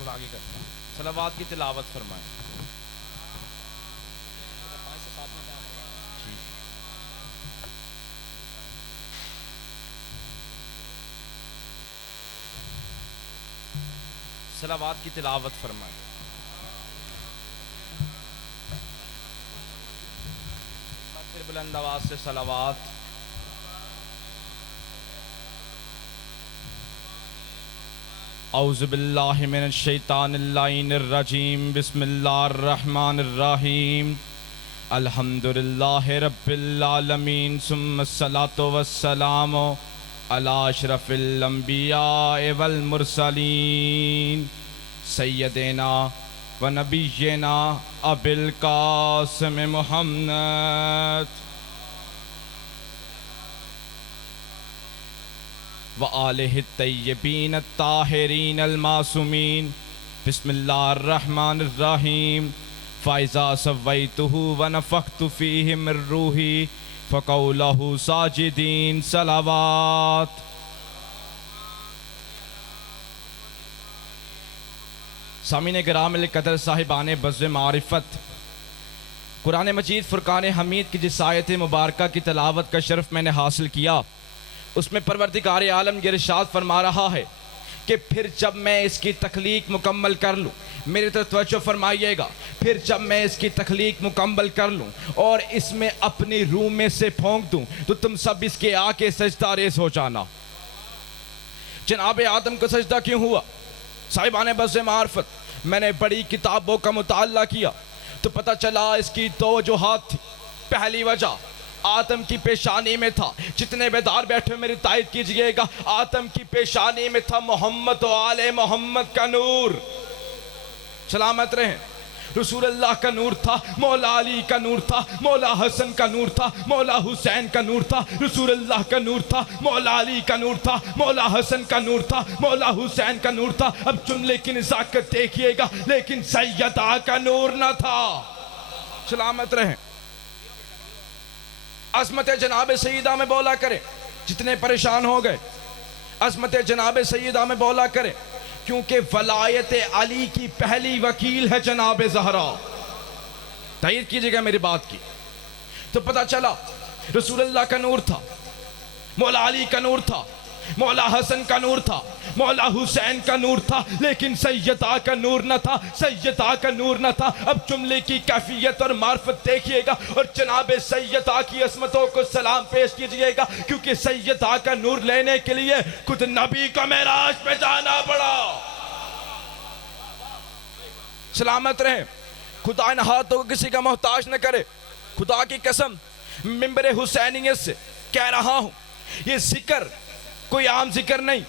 تھوڑا آگے کرتے ہیں، صلوات کی تلاوت فرمائیں. صلوات کی تلاوت فرمائیں. پھر بلند آواز سے صلوات. اعوذ باللہ من الشیطان اللعین الرجیم. بسم اللہ الرحمن الرحیم. الحمدللہ رب العالمین ثم الصلاة والسلام علی اشرف الانبیاء والمرسلین سیدنا و نبینا ابی القاسم محمد وآلہ الطیبین الطاہرین المعصومین. بسم اللہ الرحمن الرحیم. فَإِذَا سَوَّيْتُهُ وَنَفَخْتُ فِيهِ مِن رُّوحِي فَقَعُوا لَهُ سَاجِدِينَ. صلوات. سامعین کرام القدر صاحبان بزم معرفت، قرآن مجید فرقان حمید کی جس آیت مبارکہ کی تلاوت کا شرف میں نے حاصل کیا، اس میں پروردگار عالم یہ ارشاد فرما رہا ہے کہ پھر جب میں اس کی تخلیق مکمل کر لوں، میری طرف توجہ فرمائیے گا، پھر جب میں اس کی تخلیق مکمل کر لوں اور اس میں اپنی روح میں سے پھونک دوں تو تم سب اس کے آکے سجدہ ریز ہو جانا. جناب آدم کو سجدہ کیوں ہوا؟ صاحبان بز معرفت، میں نے بڑی کتابوں کا مطالعہ کیا تو پتہ چلا اس کی دو وجوہات تھی. پہلی وجہ آدم کی پیشانی میں تھا. جتنے بیدار بیٹھے میری تائید کیجئے گا، آدم کی پیشانی میں تھا محمد و آل محمد کا نور. سلامت رہیں. رسول اللہ کا نور تھا، مولا علی کا نور تھا، مولا حسن کا نور تھا، مولا حسین کا نور تھا. رسول اللہ کا نور تھا، مولا علی کا نور تھا، مولا حسن کا نور تھا، مولا حسین کا نور تھا. اب جملے کی نزاکت دیکھیے گا، لیکن سیدہ کا نور نہ تھا. سلامت رہیں. عظمت جناب سیدہ میں بولا کریں. جتنے پریشان ہو گئے عظمت جناب سیدہ میں بولا کریں، کیونکہ ولایت علی کی پہلی وکیل ہے جناب زہرا. تائید کیجئے گا میری بات کی. تو پتہ چلا رسول اللہ کا نور تھا، مولا علی کا نور تھا، مولا حسن کا نور تھا، مولا حسین کا نور تھا، لیکن سیدہ کا نور نہ تھا. سیدہ کا نور نہ تھا. اب جملے کی کیفیت اور معرفت دیکھیے گا اور جناب سیدہ کی عظمتوں کو سلام پیش کیجئے گا، کیونکہ سیدہ کا نور لینے کے لیے خود نبی کا معراج پہ جانا پڑا. سلامت رہیں. خدا ان ہاتھوں کو کسی کا محتاج نہ کرے. خدا کی قسم منبر حسینیت سے کہہ رہا ہوں، یہ ذکر کوئی عام ذکر نہیں،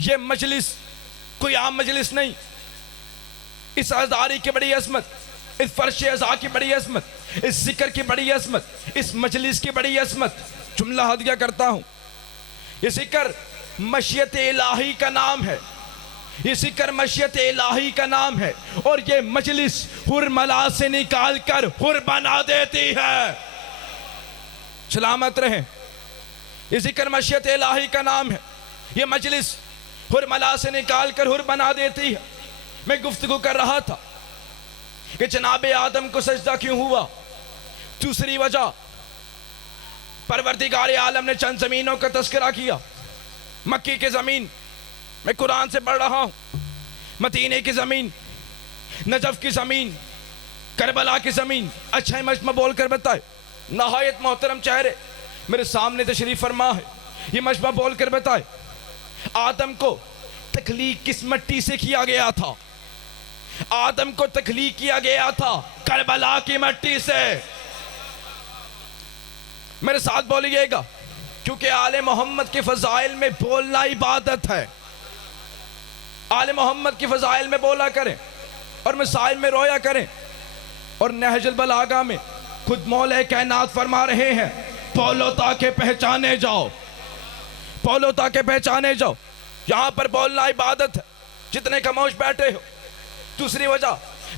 یہ مجلس کوئی عام مجلس نہیں. اس عزداری کی بڑی عظمت، اس فرش عزا کی بڑی عظمت، اس ذکر کی بڑی عظمت، اس مجلس کی بڑی عظمت. جملہ ہدیہ کرتا ہوں. یہ ذکر مشیت الہی کا نام ہے، یہ ذکر مشیت الہی کا نام ہے، اور یہ مجلس حرملا سے نکال کر حر بنا دیتی ہے. سلامت رہیں. یہ ذکر مشیت الہی کا نام ہے، یہ مجلس حرملا سے نکال کر حر بنا دیتی ہے. میں گفتگو کر رہا تھا کہ جناب آدم کو سجدہ کیوں ہوا. دوسری وجہ، پروردگار عالم نے چند زمینوں کا تذکرہ کیا. مکی کی زمین، میں قرآن سے پڑھ رہا ہوں، مدینے کی زمین، نجف کی زمین، کربلا کی زمین. اچھا مجمع بول کر بتائے. نہایت محترم چہرے میرے سامنے تشریف فرما ہے. یہ مجمع بول کر بتائے آدم کو تخلیق کس مٹی سے کیا گیا تھا. آدم کو تخلیق کیا گیا تھا کربلا کی مٹی سے. میرے ساتھ بولیے گا، کیونکہ آل محمد کے فضائل میں بولنا عبادت ہے. آل محمد کی فضائل میں بولا کریں اور مسائل میں رویا کریں. اور نہج البلاغہ میں خود مولا کائنات فرما رہے ہیں، بولو تاکہ پہچانے جاؤ، بولو تاکہ پہچانے جاؤ. یہاں پر بولنا عبادت ہے. جتنے خاموش بیٹھے ہو. دوسری وجہ،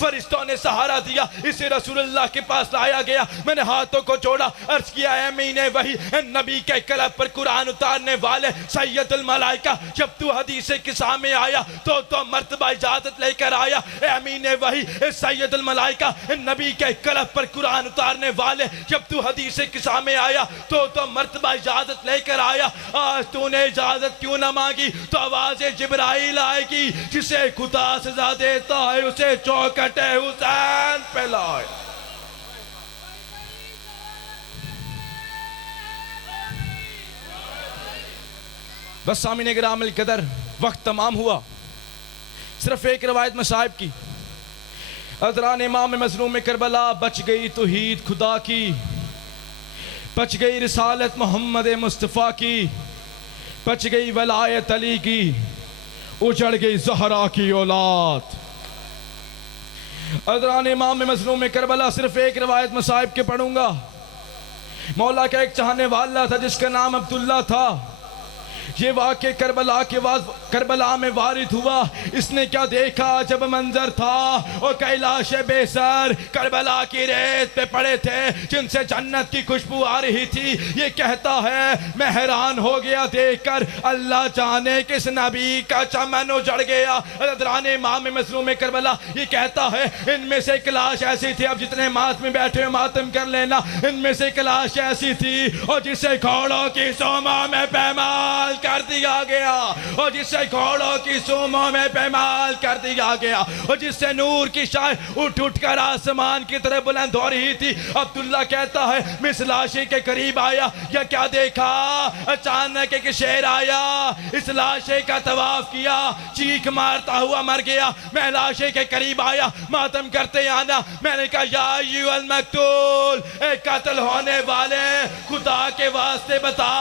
فرشتوں نے سہارا دیا، اسے رسول اللہ کے پاس لایا گیا، میں نے ہاتھوں کو جوڑا، عرض کیا اے امین وحی، نبی کے قلب پر قرآن اتارنے والے سید الملائکہ، جب تو حدیث قصہ میں آیا تو مرتبہ اجازت لے کر آیا، اے امین وحی، اے سید الملائکہ، نبی کے قلب پر قرآن اتارنے والے، جب تو حدیث قصہ میں آیا تو مرتبہ اجازت لے کر آیا، آج تو نے اجازت کیوں نہ مانگی؟ تو آواز جبرائیل آئے گی، جسے خدا سزا دیتا ہے اسے چوکھٹ حسین پہ لائے۔ بس سامعین کرام القدر، وقت تمام ہوا، صرف ایک روایت مصائب کی۔ حضران امام مظلوم کربلا، بچ گئی توحید خدا کی، بچ گئی رسالت محمد مصطفیٰ کی، بچ گئی ولایت علی کی، اجڑ گئی زہرا کی اولاد۔ حضران امام مظلوم کربلا، صرف ایک روایت مصائب کے پڑھوں گا۔ مولا کا ایک چاہنے والا تھا جس کا نام عبداللہ تھا، یہ واقعہ کربلا میں وارد ہوا۔ اس نے کیا دیکھا جب منظر تھا، اور کیلاش بے سر کربلا کی ریت پہ پڑے تھے جن سے جنت کی خوشبو آ رہی تھی۔ یہ کہتا ہے میں حیران ہو گیا دیکھ کر، اللہ جانے کس نبی کا چمن اجڑ گیا۔ حضران امام مظلوم کربلا، یہ کہتا ہے ان میں سے ایک لاش ایسی تھی، اب جتنے مات میں بیٹھے ہو ماتم کر لینا، ان میں سے ایک لاش ایسی تھی اور جسے گھوڑوں کی سوما میں پیمال کر دیا گیا، اور جس سے گھوڑوں کی سوموں میں پیمال کر دیا گیا، اور جس سے نور کی شاہ اٹھ کر آسمان کی طرح بلند ہو رہی تھی۔ عبداللہ کہتا ہے میں اس لاشی کے قریب آیا، یا کیا دیکھا، اچانک ایک شیر آیا، اس لاشے کا طواف کیا، چیخ مارتا ہوا مر گیا۔ میں لاشے کے قریب آیا، ماتم کرتے آنا، میں نے کہا یا ایھا المقتول، اے قتل ہونے والے، خدا کے واسطے بتا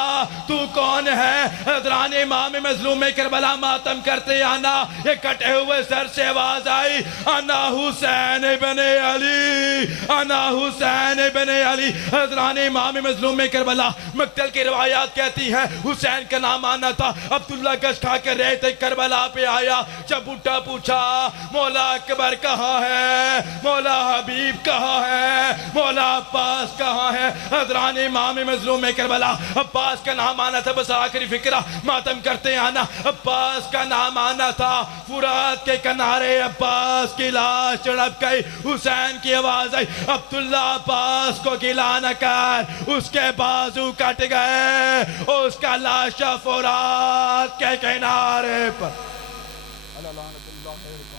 تو کون ہے؟ حضران امام مظلوم کربلا ماتم کرتے آنا، یہ کٹے ہوئے سر سے آواز آئی، انا حسین ابن علی، انا حسین ابن علی۔ حضران امام مظلوم کربلا، مقتل کی روایات کہتی ہیں حسین کا نام آنا تھا۔ عبداللہ گشت کھا کر رہے تھے، کربلا پہ آیا، جب اٹھا پوچھا مولا اکبر کہاں ہے، مولا حبیب کہاں ہے، مولا عباس کہاں ہے؟ حضران امام مظلوم کربلا، عباس کا نام آنا تھا، بس آخری فکرہ ماتم کرتے آنا، عباس کا نام آنا تھا۔ فرات کے کنارے عباس کی لاش چڑپ گئی، حسین کی آواز آئی، عبداللہ عباس کو گلا نہ کر، اس کے بازو کٹ گئے، اس کا لاشا فرات کے کنارے پر۔ اللہ لعنت اللہ